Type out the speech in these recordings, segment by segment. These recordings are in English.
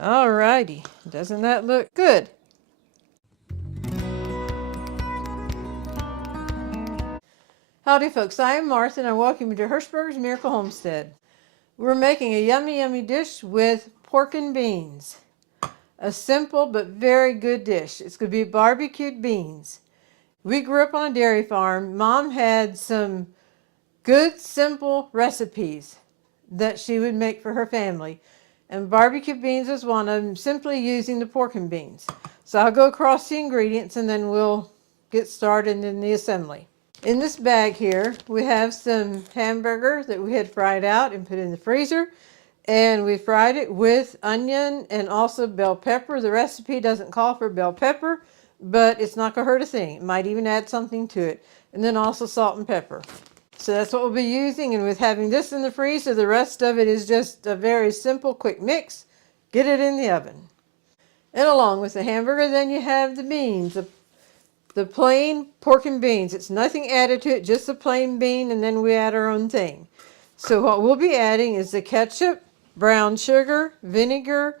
Alrighty, doesn't that look good? Howdy folks, I am Martha and I welcome you to Hirschberger's Miracle Homestead. We're making a yummy dish with pork and beans. A simple but very good dish. It's going to be barbecued beans. We grew up on a dairy farm. Mom had some good simple recipes that she would make for her family. And barbecue beans was one of them, simply using the pork and beans. So I'll go across the ingredients and then we'll get started in the assembly. In this bag here, we have some hamburger that we had fried out and put in the freezer. And we fried it with onion and also bell pepper. The recipe doesn't call for bell pepper, but it's not going to hurt a thing. It might even add something to it. And then also salt and pepper. So that's what we'll be using, and with having this in the freezer, the rest of it is just a very simple, quick mix. Get it in the oven. And along with the hamburger, then you have the beans, the plain pork and beans. It's nothing added to it, just a plain bean, and then we add our own thing. So what we'll be adding is the ketchup, brown sugar, vinegar,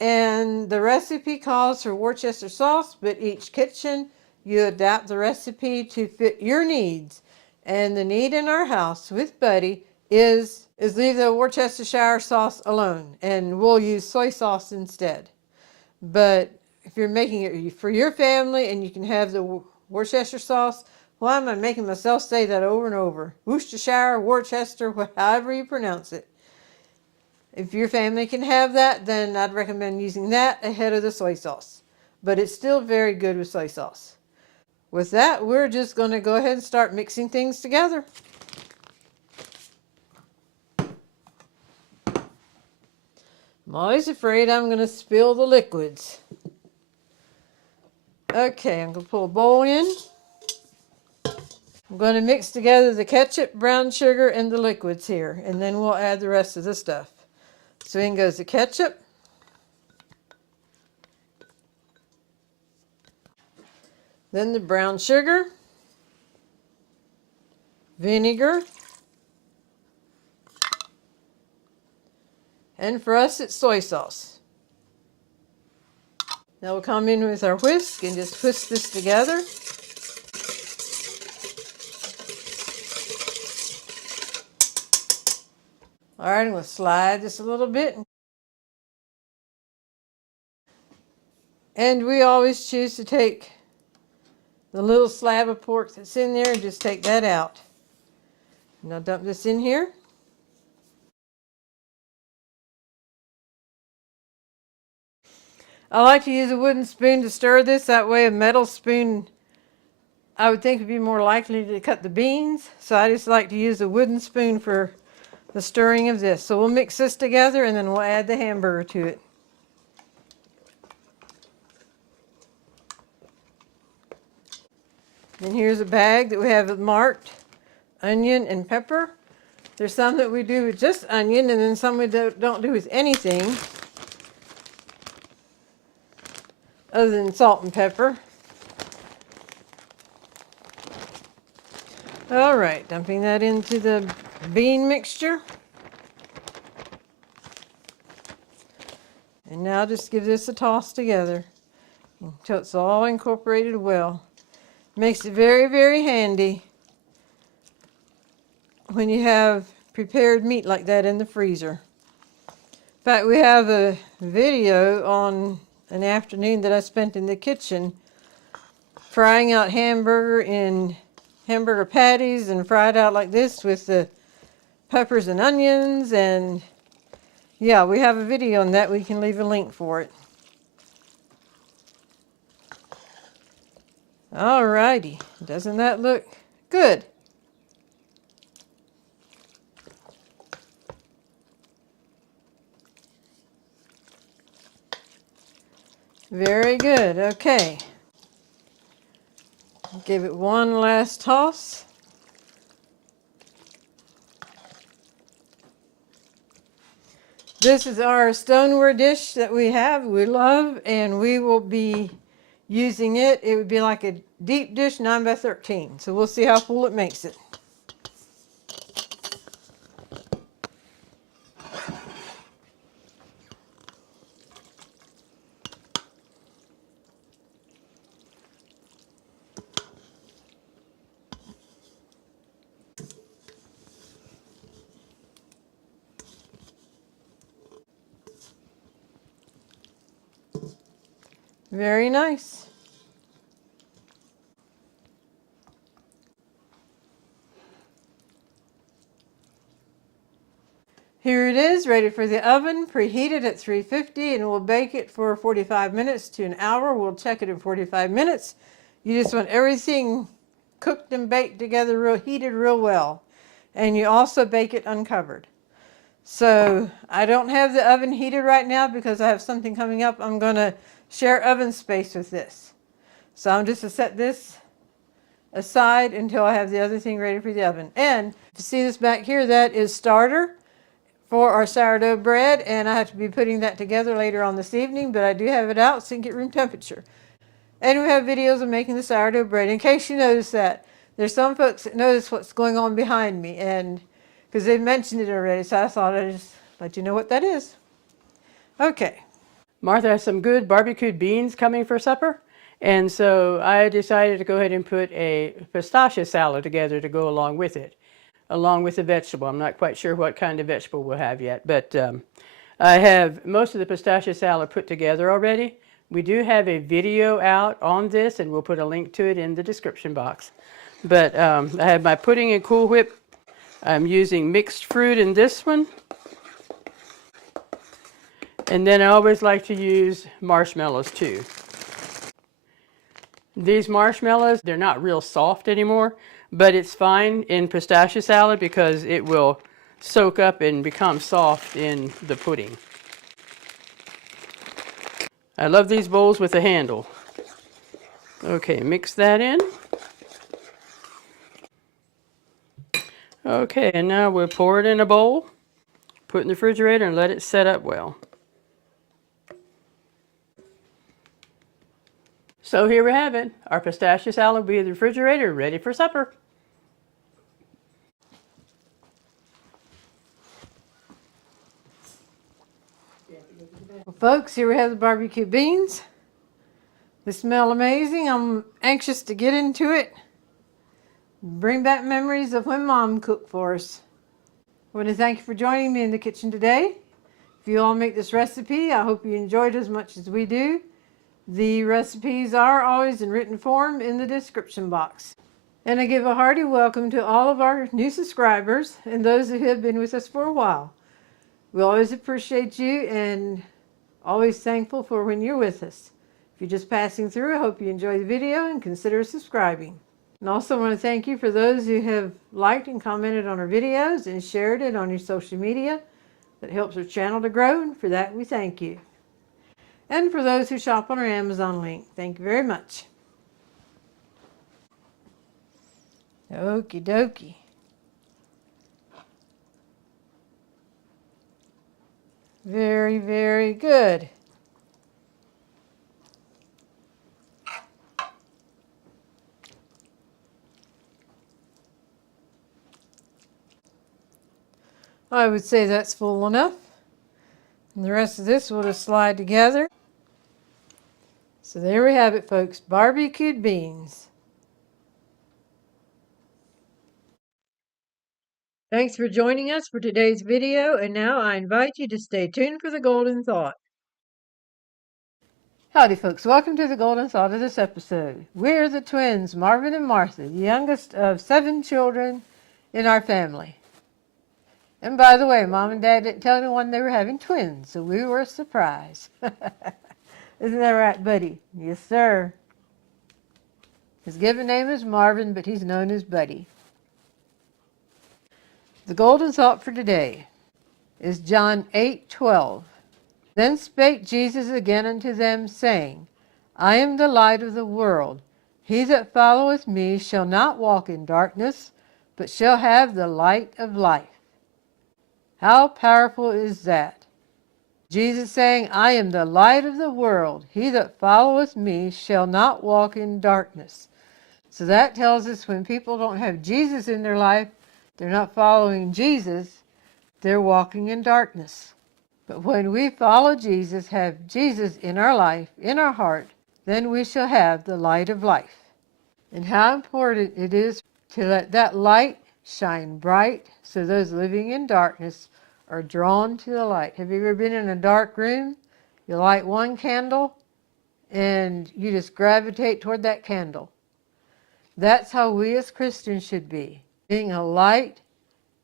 and the recipe calls for Worcestershire sauce, but each kitchen, you adapt the recipe to fit your needs. And the need in our house with Buddy is leave the Worcestershire sauce alone, and we'll use soy sauce instead. But if you're making it for your family and you can have the Worcestershire sauce, why am I making myself say that over and over? Worcestershire, Worcester, however you pronounce it. If your family can have that, then I'd recommend using that ahead of the soy sauce. But it's still very good with soy sauce. With that, we're just going to go ahead and start mixing things together. I'm always afraid I'm going to spill the liquids. Okay, I'm going to pull a bowl in. I'm going to mix together the ketchup, brown sugar, and the liquids here, and then we'll add the rest of the stuff. So in goes the ketchup. Then the brown sugar, vinegar, and for us it's soy sauce. Now we'll come in with our whisk and just whisk this together. All right, I'm going to slide this a little bit. And we always choose to take the little slab of pork that's in there and just take that out. Now dump this in here. I like to use a wooden spoon to stir this. That way a metal spoon, I would think, would be more likely to cut the beans. So I just like to use a wooden spoon for the stirring of this. So we'll mix this together and then we'll add the hamburger to it. Then here's a bag that we have marked onion and pepper. There's some that we do with just onion, and then some we don't do with anything other than salt and pepper. All right, dumping that into the bean mixture. And now just give this a toss together until it's all incorporated well. Makes it very handy when you have prepared meat like that in the freezer. In fact, we have a video on an afternoon that I spent in the kitchen frying out hamburger in hamburger patties and fried out like this with the peppers and onions. And yeah, we have a video on that. We can leave a link for it. Alrighty, doesn't that look good? Very good, okay. Give it one last toss. This is our stoneware dish that we have, we love, and we will be using it. It would be like a deep dish 9 by 13. So we'll see how full it makes it. Very nice. Here it is, ready for the oven, preheated at 350, and we'll bake it for 45 minutes to an hour. We'll check it in 45 minutes. You just want everything cooked and baked together, heated real well. And you also bake it uncovered. So I don't have the oven heated right now because I have something coming up. I'm going to share oven space with this. So I'm just going to set this aside until I have the other thing ready for the oven. And if you see this back here, that is starter for our sourdough bread, and I have to be putting that together later on this evening, but I do have it out so you can get room temperature. And we have videos of making the sourdough bread. In case you notice that, there's some folks that notice what's going on behind me, and because they've mentioned it already, so I thought I'd just let you know what that is. Okay. Martha has some good barbecued beans coming for supper, and so I decided to go ahead and put a pistachio salad together to go along with it, along with the vegetable. I'm not quite sure what kind of vegetable we'll have yet, but I have most of the pistachio salad put together already. We do have a video out on this, and we'll put a link to it in the description box. But I have my pudding and Cool Whip. I'm using mixed fruit in this one. And then I always like to use marshmallows too. These marshmallows, they're not real soft anymore, but it's fine in pistachio salad because it will soak up and become soft in the pudding. I love these bowls with a handle. Okay, mix that in. Okay, and now we'll pour it in a bowl, put it in the refrigerator, and let it set up well. So here we have it. Our pistachio salad will be in the refrigerator, ready for supper. Well, folks, here we have the barbecue beans. They smell amazing. I'm anxious to get into it. Bring back memories of when Mom cooked for us. I want to thank you for joining me in the kitchen today. If you all make this recipe, I hope you enjoyed it as much as we do. The recipes are always in written form in the description box. And I give a hearty welcome to all of our new subscribers and those who have been with us for a while. We always appreciate you and always thankful for when you're with us. If you're just passing through, I hope you enjoy the video and consider subscribing. And also want to thank you for those who have liked and commented on our videos and shared it on your social media. That helps our channel to grow, and for that we thank you. And for those who shop on our Amazon link, thank you very much. Okie dokie. Very, very good. I would say that's full enough. And the rest of this will just slide together. So there we have it, folks. Barbecued beans. Thanks for joining us for today's video, and now I invite you to stay tuned for the Golden Thought. Howdy, folks. Welcome to the Golden Thought of this episode. We're the twins, Marvin and Martha, the youngest of 7 children in our family. And by the way, Mom and Dad didn't tell anyone they were having twins, so we were surprised. Isn't that right, buddy? Yes, sir. His given name is Marvin, but he's known as Buddy. The golden thought for today is John 8:12. Then spake Jesus again unto them, saying, I am the light of the world. He that followeth me shall not walk in darkness, but shall have the light of life. How powerful is that? Jesus saying, I am the light of the world. He that followeth me shall not walk in darkness. So that tells us when people don't have Jesus in their life, they're not following Jesus, they're walking in darkness. But when we follow Jesus, have Jesus in our life, in our heart, then we shall have the light of life. And how important it is to let that light shine bright so those living in darkness are drawn to the light. Have you ever been in a dark room? You light one candle and you just gravitate toward that candle. That's how we as Christians should be, being a light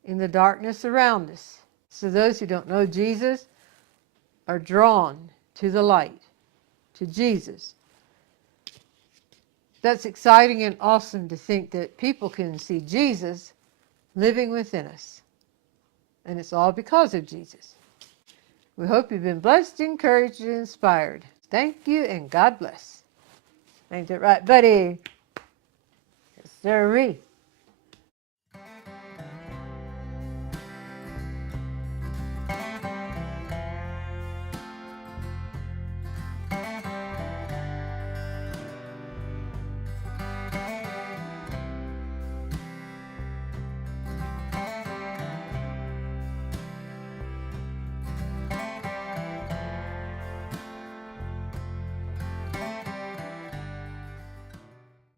in the darkness around us. So those who don't know Jesus are drawn to the light, to Jesus. That's exciting and awesome to think that people can see Jesus living within us. And it's all because of Jesus. We hope you've been blessed, encouraged, and inspired. Thank you, and God bless. Ain't that right, buddy? Yes, sirree.